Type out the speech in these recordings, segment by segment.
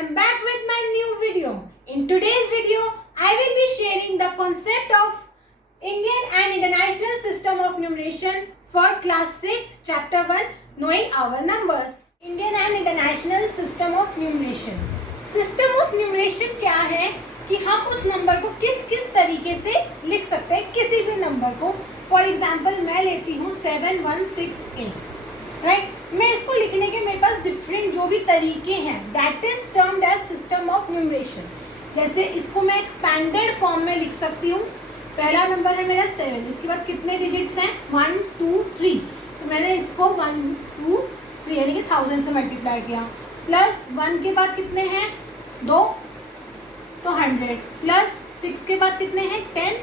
am back with my new video. In today's video, I will be sharing the concept of Indian and International System of Numeration for Class 6, Chapter 1, Knowing Our Numbers. Indian and International System of Numeration. System of Numeration क्या है कि हम उस number को किस किस तरीके से लिख सकते हैं, किसी भी नंबर को. फॉर एग्जाम्पल मैं लेती हूँ 7168, राइट. मैं इसको लिखने के मेरे पास डिफरेंट जो भी तरीके हैं, that is termed as system of numeration. जैसे इसको मैं एक्सपैंडेड फॉर्म में लिख सकती हूँ. पहला नंबर है मेरा 7, इसके बाद कितने डिजिट्स हैं 1 2 3, तो मैंने इसको 1 2 3 यानी कि 1000 से मल्टीप्लाई किया. प्लस 1 के बाद कितने हैं 2, तो 100. प्लस 6 के बाद कितने हैं 10,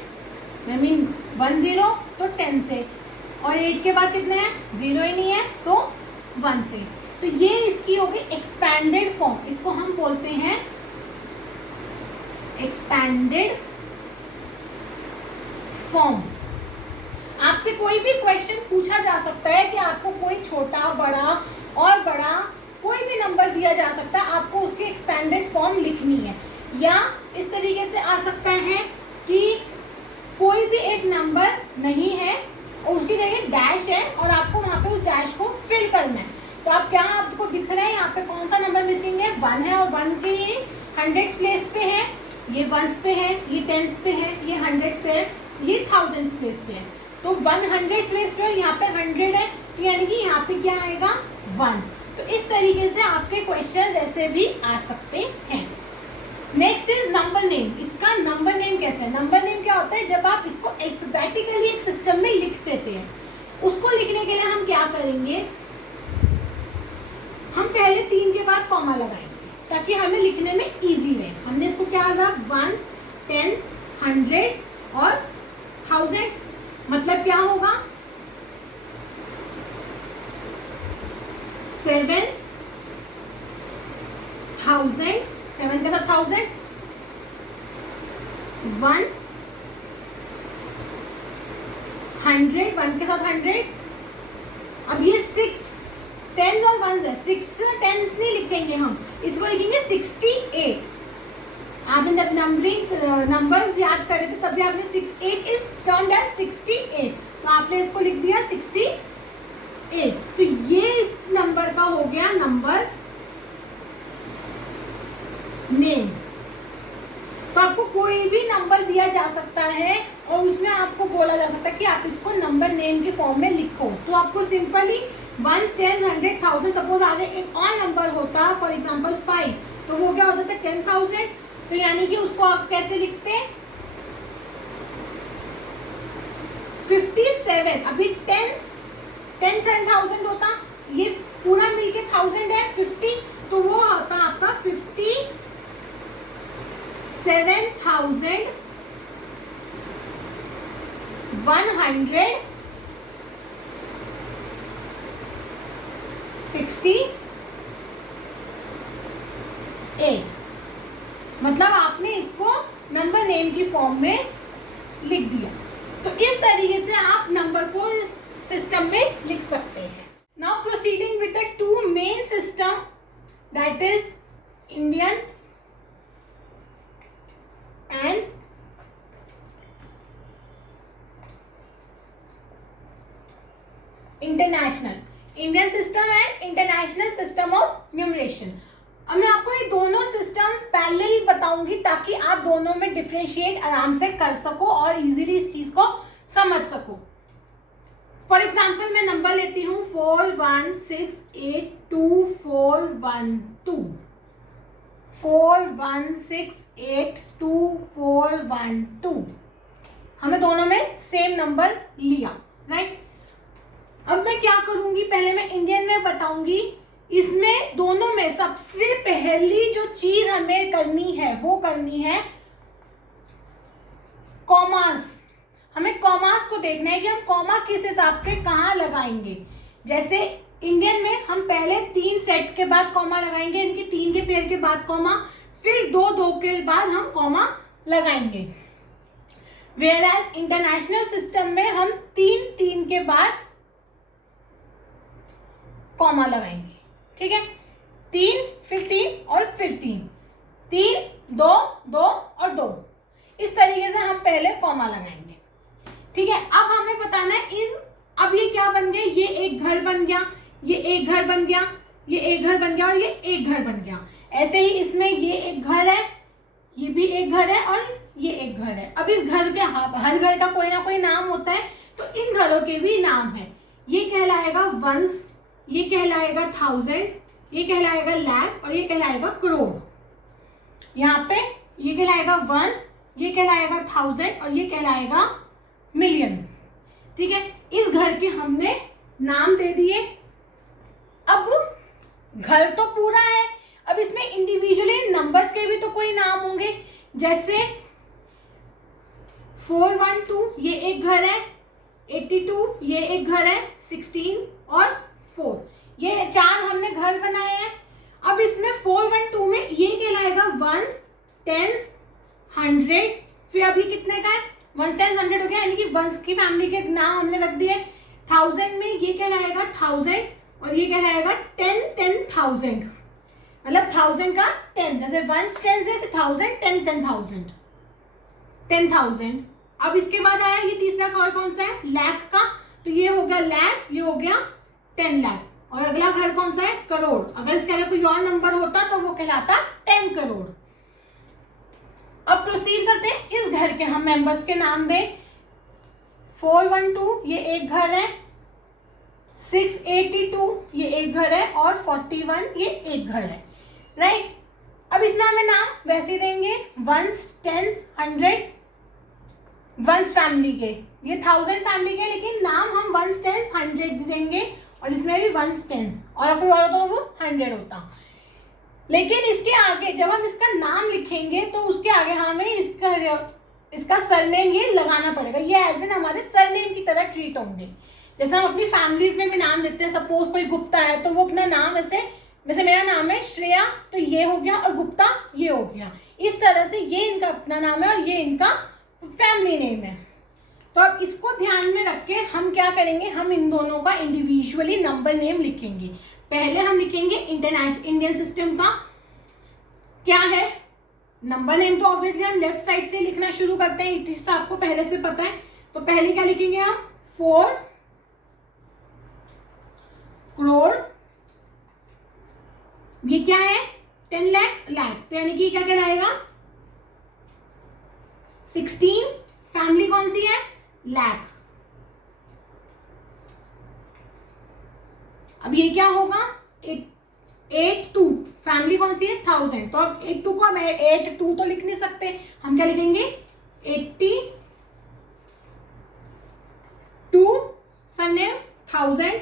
आई मीन 10 तो 10 से. और 8 के बाद कितने हैं 0 ही नहीं है तो 1 से. तो ये इसकी होगी एक्सपैंडेड फॉर्म. इसको हम बोलते हैं एक्सपैंडेड फॉर्म. आपसे कोई भी क्वेश्चन पूछा जा सकता है कि आपको कोई छोटा बड़ा और बड़ा कोई भी नंबर दिया जा सकता है, आपको उसकी एक्सपैंडेड फॉर्म लिखनी है. या इस तरीके से आ सकता है कि कोई भी एक नंबर नहीं है और उसकी जगह डैश है और आपको वहाँ पे उस डैश को फिल करना है. तो आप क्या आपको दिख रहा है यहाँ पे कौन सा नंबर मिसिंग है 1 है, और 1 के ये 100 प्लेस पे है, ये 1s पे है, ये 10s पे है, ये 100s पे है, ये 1000s प्लेस पे है. तो 100 प्लेस पे और यहाँ पे 100 है, तो यानी कि यहाँ पे क्या आएगा 1. तो इस तरीके से आपके क्वेश्चन ऐसे भी आ सकते हैं. Next is number name. इसका नंबर नेम कैसे है? नंबर नेम क्या होता है, जब आप इसको अल्फाबेटिकली एक सिस्टम में लिख देते हैं. उसको लिखने के लिए हम क्या करेंगे, हम पहले 3 के बाद कॉमा लगाएंगे ताकि हमें लिखने में इजी रहे. हमने इसको क्या लगा 1s 10s 100 और 1000. मतलब क्या होगा 7000, 7 के साथ 1000, 100 1 के साथ 100. अब ये 6 10s और 1s है, 6 10s नहीं लिखेंगे हम, इसको लिखेंगे 68. आपने जब नंबर्स याद करे थे तभी आपने 68 इज टर्म्ड एज 68, तो आपने इसको लिख दिया 68. तो ये इस नंबर का हो गया नंबर नेम. तो आपको कोई भी नंबर दिया जा सकता है और उसमें आपको बोला जा सकता है कि आप इसको नंबर नेम की फॉर्म में लिखो. तो आपको सिंपली 1s 10s 100 1000, सपोज आगे एक और नंबर होता फॉर एग्जांपल 5, तो वो क्या होता था 10,000. तो यानी कि उसको आप कैसे लिखते 57. अभी 10,000 होता, ये पूरा मिलके 1000 है 50, तो वो होता आपका 57,168. मतलब आपने इसको नंबर नेम की फॉर्म में लिख दिया. तो इस तरीके से आप नंबर को इस सिस्टम में लिख सकते हैं. Now proceeding with the 2 main system, that is Indian and international. Indian system and international system of numeration. अब मैं आपको ये दोनों सिस्टम्स पैरेलल बताऊंगी ताकि आप दोनों में डिफरेंशिएट आराम से कर सको और इजीली इस चीज को समझ सको. फॉर एग्जांपल मैं नंबर लेती हूँ 41682412, 41682412. हमें दोनों में सेम नंबर लिया, राइट. अब मैं क्या करूंगी, पहले मैं इंडियन में बताऊंगी. इसमें दोनों में सबसे पहली जो चीज हमें करनी है वो करनी है कॉमास. हमें कॉमास को देखना है कि हम कॉमा किस हिसाब से कहाँ लगाएंगे. जैसे इंडियन में हम पहले 3 सेट के बाद कॉमा लगाएंगे, इनके 3 के पेयर के बाद कॉमा, फिर 2 के बाद हम कॉमा लगाएंगे. वेयर एज इंटरनेशनल सिस्टम में हम 3 के बाद कॉमा लगाएंगे. ठीक है, 3, फिर 3 और फिर 3, 3, 2, 2 और 2। इस तरीके से हम पहले कॉमा लगाएंगे। ठीक है, अब हमें बताना है अब ये क्या बन गया, ये एक घर बन गया, ये एक घर बन गया, ये एक घर बन गया और ये एक घर बन गया। ऐसे ही इसमें ये एक घर है, ये भी एक घर है और ये एक घर है। अब इस घर के हर घर का कोई ना कोई नाम होता है, तो इन घरों के भी नाम है। ये कहलाएगा वंस, ये कहलाएगा 1000, ये कहलाएगा लाख और ये कहलाएगा करोड़। यहाँ पे ये कहलाएगा वंस, ये कहलाएगा 1000 और ये कहलाएगा मिलियन। ठीक है, इस घर के हमने नाम दे दिए। अब घर तो पूरा है, अब इसमें इंडिविजुअली नंबर्स के भी तो कोई नाम होंगे, जैसे 412 ये एक घर है, 82 ये एक घर है, 16 और 4 ये 4 हमने घर बनाए हैं। अब इसमें 412 में ये कहलाएगा वंस, टेंस, 100, फिर अभी कितने का है, वंस, टेंस, 100 हो गया, यानी कि वंस की फैमिली के नाम हमने रख दिए। 1000 में ये कहलाएगा 1000 और ये कहलाएगा 10,000, मतलब 1000 का 10, जैसे वंस 10 जैसे 1000, 10,000, 10,000। अब इसके बाद आया ये तीसरा और कौन सा है, लाख का, तो ये हो गया लाख, ये हो गया 10 लाख। और अगला घर कौन सा है, करोड़। अगर इसके आगे कोई और नंबर होता तो वो कहलाता 10 करोड़। अब प्रोसीड करते हैं, इस घर के हम मेंबर्स के नाम दें। 412 ये एक घर है, 682 ये एक घर है और 41 ये एक घर है, राइट। अब इसमें हमें नाम वैसे देंगे, वंस, टेंस, 100 वंस फैमिली के, ये 1000 फैमिली के, लेकिन नाम हम वंस, टेंस, 100 देंगे और इसमें भी वंस, टेंस, और अगर और होता तो वो 100 होता। लेकिन इसके आगे जब हम इसका नाम लिखेंगे तो उसके आगे हमें इसका सरनेम ये लगाना पड़ेगा। ये एज एन हमारे सरनेम की तरह ट्रीट होंगे। जैसे हम अपनी फैमिलीज में भी नाम देते हैं, सपोज कोई गुप्ता है तो वो अपना नाम ऐसे, वैसे मेरा नाम है श्रेया तो ये हो गया और गुप्ता ये हो गया। इस तरह से ये इनका अपना नाम है और ये इनका फैमिली नेम है। तो अब इसको ध्यान में रख के हम क्या करेंगे, हम इन दोनों का इंडिविजुअली नंबर नेम लिखेंगे। पहले हम लिखेंगे इंडियन सिस्टम का क्या है नंबर नेम, तो ऑब्वियसली हम लेफ्ट साइड से लिखना शुरू करते हैं, इस तो आपको पहले से पता है। तो पहले क्या लिखेंगे हम, 4 करोड़, ये क्या है 10 लाख, तो यानी कि क्या कहलाएगा 16, फैमिली कौन सी है, लाख। अब ये क्या होगा 82, फैमिली कौन सी है 1000। तो अब 82 को हम 82 तो लिख नहीं सकते, हम क्या लिखेंगे 82 सरनेम 1000।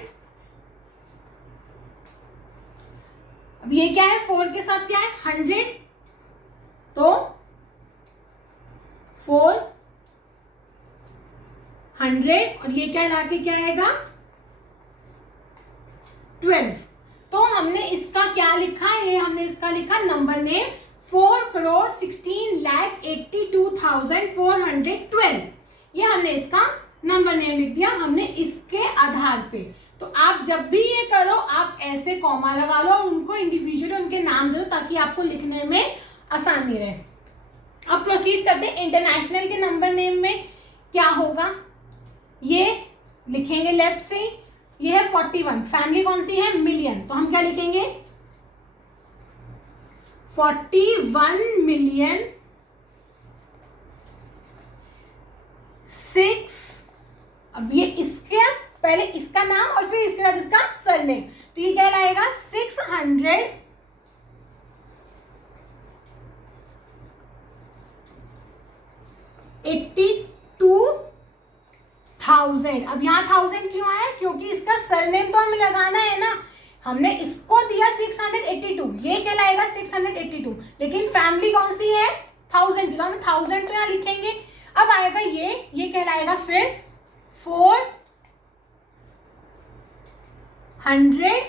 अब ये क्या है 4 के साथ क्या है 100, तो 400 और ये क्या लाके क्या आएगा 12। तो हमने इसका क्या लिखा है, ये हमने इसका लिखा नंबर नेम 4,16,82,412। ये हमने इसका नंबर नेम लिख दिया हमने इसके आधार पे। तो आप जब भी ये करो आप ऐसे कॉमा लगा लो और उनको इंडिविजुअली उनके नाम दो ताकि आपको लिखने में आसानी रहे। अब प्रोसीड करते हैं इंटरनेशनल के नंबर नेम में क्या होगा, ये लिखेंगे लेफ्ट से, ये है 41, फैमिली कौन सी है मिलियन, तो हम क्या लिखेंगे 41 मिलियन 6। अब ये इसके पहले इसका नाम और फिर इसके बाद इसका सरनेम, तो ये क्या लाएगा 682,000। अब यहाँ 1000 क्यों आया, क्योंकि इसका सरनेम तो हमें लगाना है ना, हमने इसको दिया 682, ये क्या लाएगा 682, लेकिन फैमिली कौन सी है 1000 की, तो हम 1000 तो यहाँ लिखेंगे। अब आएगा ये कहलाएगा फिर 412,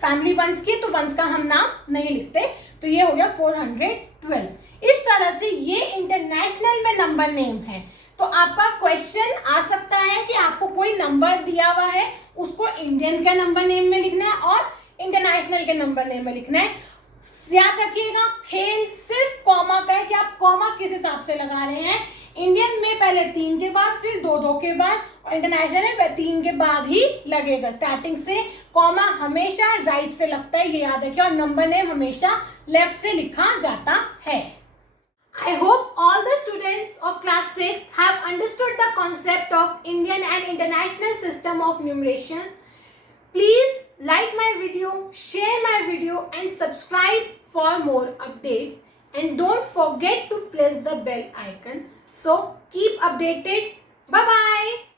फैमिली वंस की, तो वंस का हम नाम नहीं लिखते, तो ये हो गया 412। इस तरह से ये इंटरनेशनल में नंबर नेम है। तो आपका क्वेश्चन आ सकता है कि आपको कोई नंबर दिया हुआ है उसको इंडियन के नंबर नेम में लिखना है और इंटरनेशनल के नंबर नेम में लिखना है। याद रखिएगा, खेल सिर्फ कॉमा का है कि आप कॉमा किस हिसाब से लगा रहे हैं। इंडियन में पहले 3 के बाद, फिर 2 के बाद, और इंटरनेशनल में 3 के बाद ही लगेगा। स्टार्टिंग से कॉमा हमेशा राइट से लगता है, ये याद रखिए, और नंबर नेम हमेशा लेफ्ट से लिखा जाता है। I hope all the students of class 6 have understood the concept of Indian and international system of numeration. Please like my video, share my video and subscribe for more updates. And don't forget to press the bell icon. So keep updated. Bye bye.